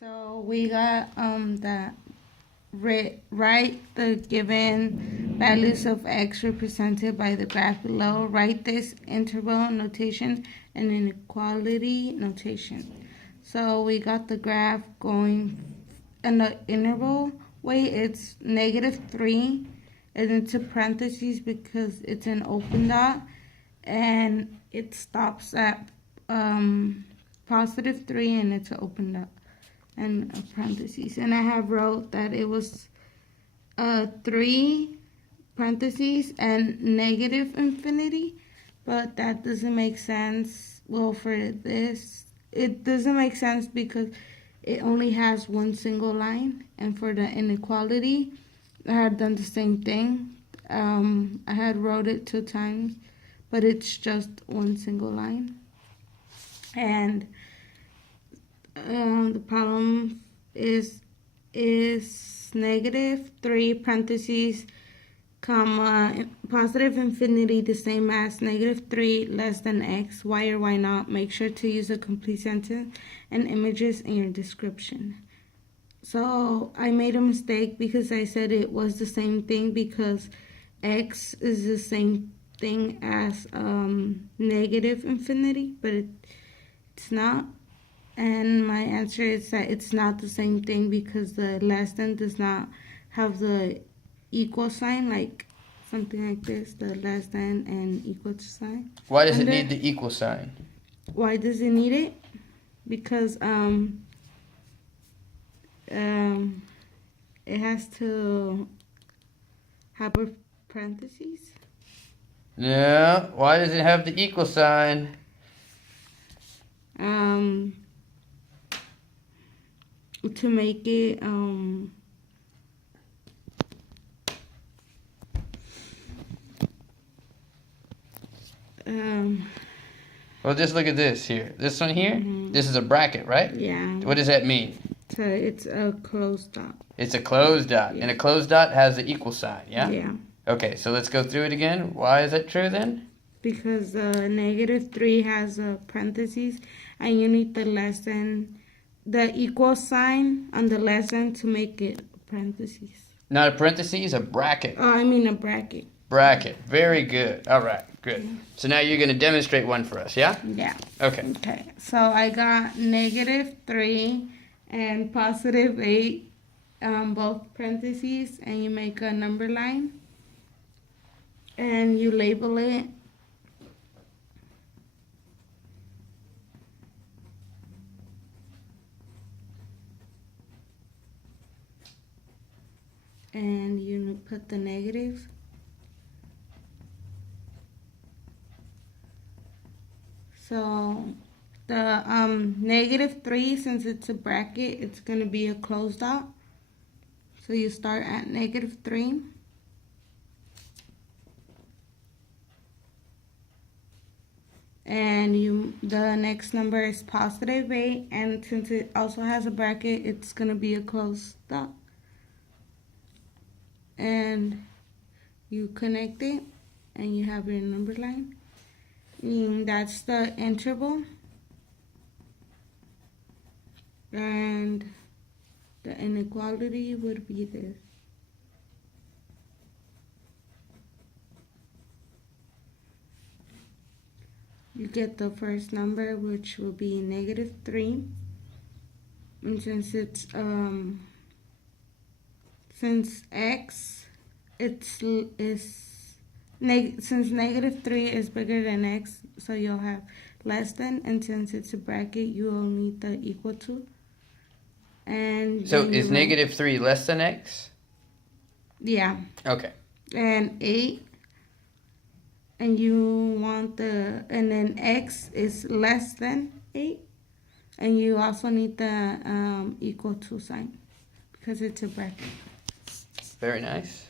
So we got that write the given values of x represented by the graph below. Write this interval notation and inequality notation. So we got the graph going in the interval way. It's -3, and it's a parentheses because it's an open dot, and it stops at +3, and it's an open dot and a parentheses. And I have wrote that it was 3 parentheses and negative infinity, but that doesn't make sense. Well, for this, it doesn't make sense because it only has one single line. And for the inequality, I had done the same thing. I had wrote it 2 times, but it's just one single line. And the problem is -3 parentheses comma positive infinity, the same as -3 less than x. Why or why not? Make sure to use a complete sentence and images in your description. So I made a mistake because I said it was the same thing, because x is the same thing as negative infinity, but it's not. And my answer is that it's not the same thing because the less than does not have the equal sign, like something like this, the less than and equal sign. Why does it need the equal sign? Why does it need it? Because it has to have a parentheses. Yeah, why does it have the equal sign? To make it Well, just look at this here. This one here, this is a bracket, right? Yeah. What does that mean? So it's a closed dot. It's a closed dot, and a closed dot has the equal sign, yeah? Yeah. Okay, so let's go through it again. Why is that true then? Because -3 has a parentheses, and you need the less than, the equal sign on the less than to make it a parentheses. Not a parentheses, a bracket. Oh, I mean a bracket. Bracket. Very good. All right, good. So now you're going to demonstrate one for us, yeah? Yeah. Okay. Okay. So I got -3 and +8, both parentheses, and you make a number line, and you label it. And you put the negative. So the -3, since it's a bracket, it's going to be a closed dot. So you start at -3. And the next number is +8, and since it also has a bracket, it's going to be a closed dot. And you connect it, and you have your number line. And that's the interval. And the inequality would be this. You get the first number, which will be -3. And since it's since x since -3 is bigger than x, so you'll have less than, and since it's a bracket, you will need the equal to. And so is -3 less than x? Yeah. Okay. And 8, and you want and then x is less than 8, and you also need the equal to sign because it's a bracket. Very nice.